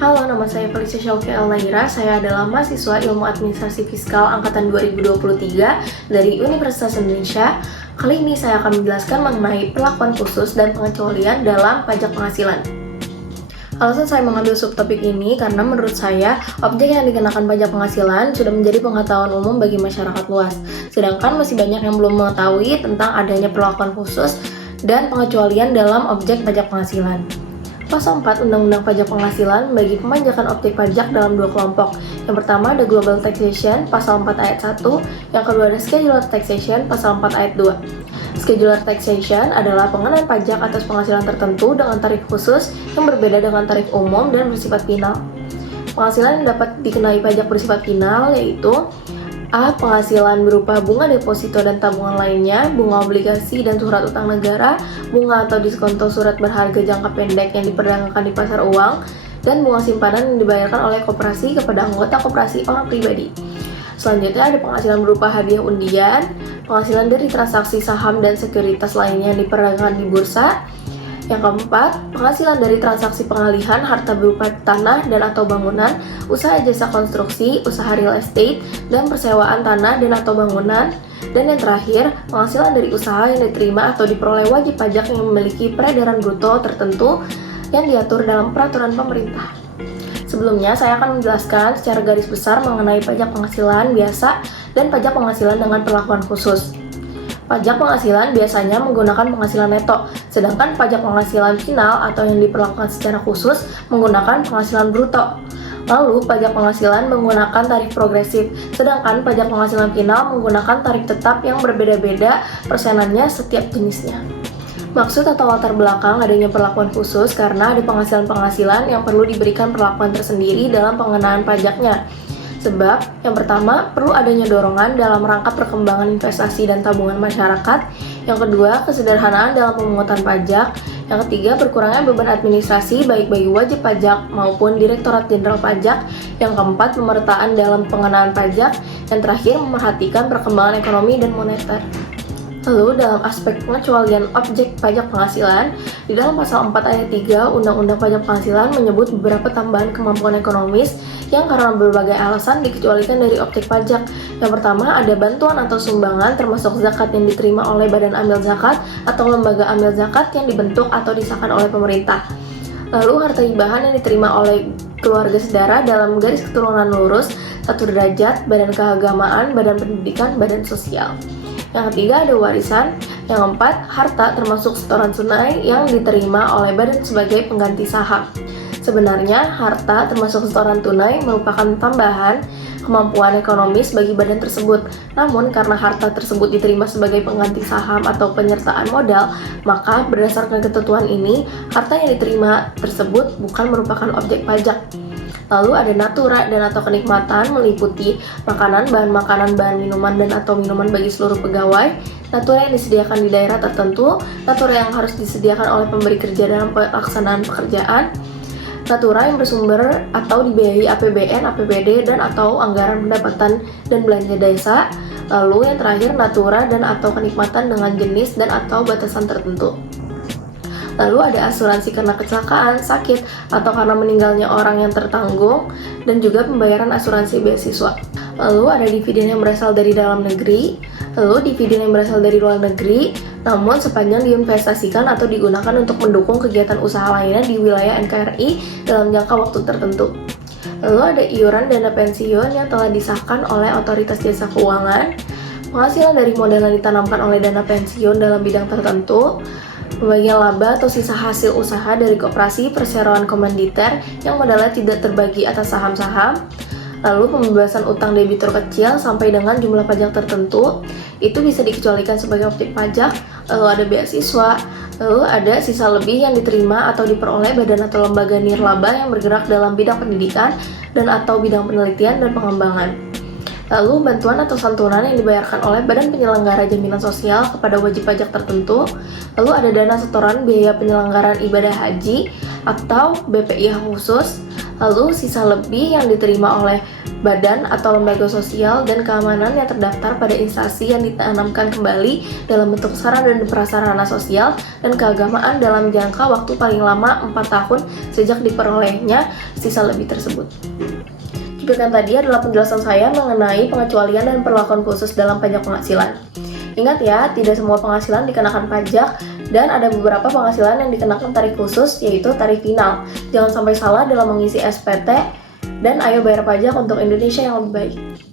Halo, nama saya Felicia Syauki Alnaira. Saya adalah mahasiswa Ilmu Administrasi Fiskal Angkatan 2023 dari Universitas Indonesia. Kali ini saya akan menjelaskan mengenai perlakuan khusus dan pengecualian dalam pajak penghasilan. Alasan saya mengambil subtopik ini karena menurut saya, objek yang dikenakan pajak penghasilan sudah menjadi pengetahuan umum bagi masyarakat luas. Sedangkan masih banyak yang belum mengetahui tentang adanya perlakuan khusus dan pengecualian dalam objek pajak penghasilan. Pasal 4 Undang-Undang Pajak Penghasilan membagi pemanjakan objek pajak dalam dua kelompok. Yang pertama ada Global Taxation, pasal 4 ayat 1. Yang kedua ada Scheduler Taxation, pasal 4 ayat 2. Scheduler Taxation adalah pengenaan pajak atas penghasilan tertentu dengan tarif khusus yang berbeda dengan tarif umum dan bersifat final. Penghasilan yang dapat dikenai pajak bersifat final yaitu A. Penghasilan berupa bunga deposito dan tabungan lainnya, bunga obligasi dan surat utang negara, bunga atau diskonto surat berharga jangka pendek yang diperdagangkan di pasar uang, dan bunga simpanan yang dibayarkan oleh koperasi kepada anggota koperasi orang pribadi. Selanjutnya ada penghasilan berupa hadiah undian, penghasilan dari transaksi saham dan sekuritas lainnya yang diperdagangkan di bursa. Yang keempat, penghasilan dari transaksi pengalihan harta berupa tanah dan atau bangunan, usaha jasa konstruksi, usaha real estate, dan persewaan tanah dan atau bangunan. Dan yang terakhir, penghasilan dari usaha yang diterima atau diperoleh wajib pajak yang memiliki peredaran bruto tertentu yang diatur dalam peraturan pemerintah. Sebelumnya, saya akan menjelaskan secara garis besar mengenai pajak penghasilan biasa dan pajak penghasilan dengan perlakuan khusus. Pajak penghasilan biasanya menggunakan penghasilan neto, sedangkan pajak penghasilan final atau yang diperlakukan secara khusus menggunakan penghasilan bruto. Lalu, pajak penghasilan menggunakan tarif progresif, sedangkan pajak penghasilan final menggunakan tarif tetap yang berbeda-beda persenannya setiap jenisnya. Maksud atau latar belakang adanya perlakuan khusus karena ada penghasilan-penghasilan yang perlu diberikan perlakuan tersendiri dalam pengenaan pajaknya. Sebab, yang pertama, perlu adanya dorongan dalam rangka perkembangan investasi dan tabungan masyarakat. Yang kedua, kesederhanaan dalam pemungutan pajak. Yang ketiga, berkurangnya beban administrasi baik bagi wajib pajak maupun Direktorat Jenderal Pajak. Yang keempat, pemertaan dalam pengenaan pajak. Yang terakhir, memerhatikan perkembangan ekonomi dan moneter. Lalu, dalam aspek pengecualian objek pajak penghasilan, di dalam pasal 4 ayat 3 Undang-Undang Pajak Penghasilan menyebut beberapa tambahan kemampuan ekonomis yang karena berbagai alasan dikecualikan dari objek pajak. Yang pertama, ada bantuan atau sumbangan termasuk zakat yang diterima oleh badan amil zakat atau lembaga amil zakat yang dibentuk atau disahkan oleh pemerintah. Lalu, harta hibahan yang diterima oleh keluarga sedara dalam garis keturunan lurus, satu derajat, badan keagamaan, badan pendidikan, badan sosial. Yang ketiga ada warisan. Yang keempat, harta termasuk setoran tunai yang diterima oleh badan sebagai pengganti saham. Sebenarnya, harta termasuk setoran tunai merupakan tambahan kemampuan ekonomis bagi badan tersebut. Namun, karena harta tersebut diterima sebagai pengganti saham atau penyertaan modal, maka berdasarkan ketentuan ini, harta yang diterima tersebut bukan merupakan objek pajak. Lalu ada natura dan atau kenikmatan meliputi makanan, bahan minuman dan atau minuman bagi seluruh pegawai, natura yang disediakan di daerah tertentu, natura yang harus disediakan oleh pemberi kerja dalam pelaksanaan pekerjaan, natura yang bersumber atau dibiayai APBN, APBD dan atau anggaran pendapatan dan belanja desa. Lalu yang terakhir natura dan atau kenikmatan dengan jenis dan atau batasan tertentu. Lalu ada asuransi karena kecelakaan, sakit, atau karena meninggalnya orang yang tertanggung, dan juga pembayaran asuransi beasiswa. Lalu ada dividen yang berasal dari dalam negeri, lalu dividen yang berasal dari luar negeri, namun sepanjang diinvestasikan atau digunakan untuk mendukung kegiatan usaha lainnya di wilayah NKRI dalam jangka waktu tertentu. Lalu ada iuran dana pensiun yang telah disahkan oleh Otoritas Jasa Keuangan, penghasilan dari modal yang ditanamkan oleh dana pensiun dalam bidang tertentu, pembagian laba atau sisa hasil usaha dari koperasi perseroan komanditer yang modalnya tidak terbagi atas saham-saham, lalu pembebasan utang debitur kecil sampai dengan jumlah pajak tertentu, itu bisa dikecualikan sebagai objek pajak. Lalu ada beasiswa, lalu ada sisa lebih yang diterima atau diperoleh badan atau lembaga nirlaba yang bergerak dalam bidang pendidikan dan atau bidang penelitian dan pengembangan. Lalu bantuan atau santunan yang dibayarkan oleh Badan Penyelenggara Jaminan Sosial kepada wajib pajak tertentu. Lalu ada dana setoran biaya penyelenggaraan ibadah haji atau BPIH khusus. Lalu sisa lebih yang diterima oleh badan atau lembaga sosial dan keamanan yang terdaftar pada instansi yang ditanamkan kembali dalam bentuk sarana dan prasarana sosial dan keagamaan dalam jangka waktu paling lama 4 tahun sejak diperolehnya sisa lebih tersebut. Demikian tadi adalah penjelasan saya mengenai pengecualian dan perlakuan khusus dalam pajak penghasilan. Ingat ya, tidak semua penghasilan dikenakan pajak dan ada beberapa penghasilan yang dikenakan tarif khusus, yaitu tarif final. Jangan sampai salah dalam mengisi SPT dan ayo bayar pajak untuk Indonesia yang lebih baik.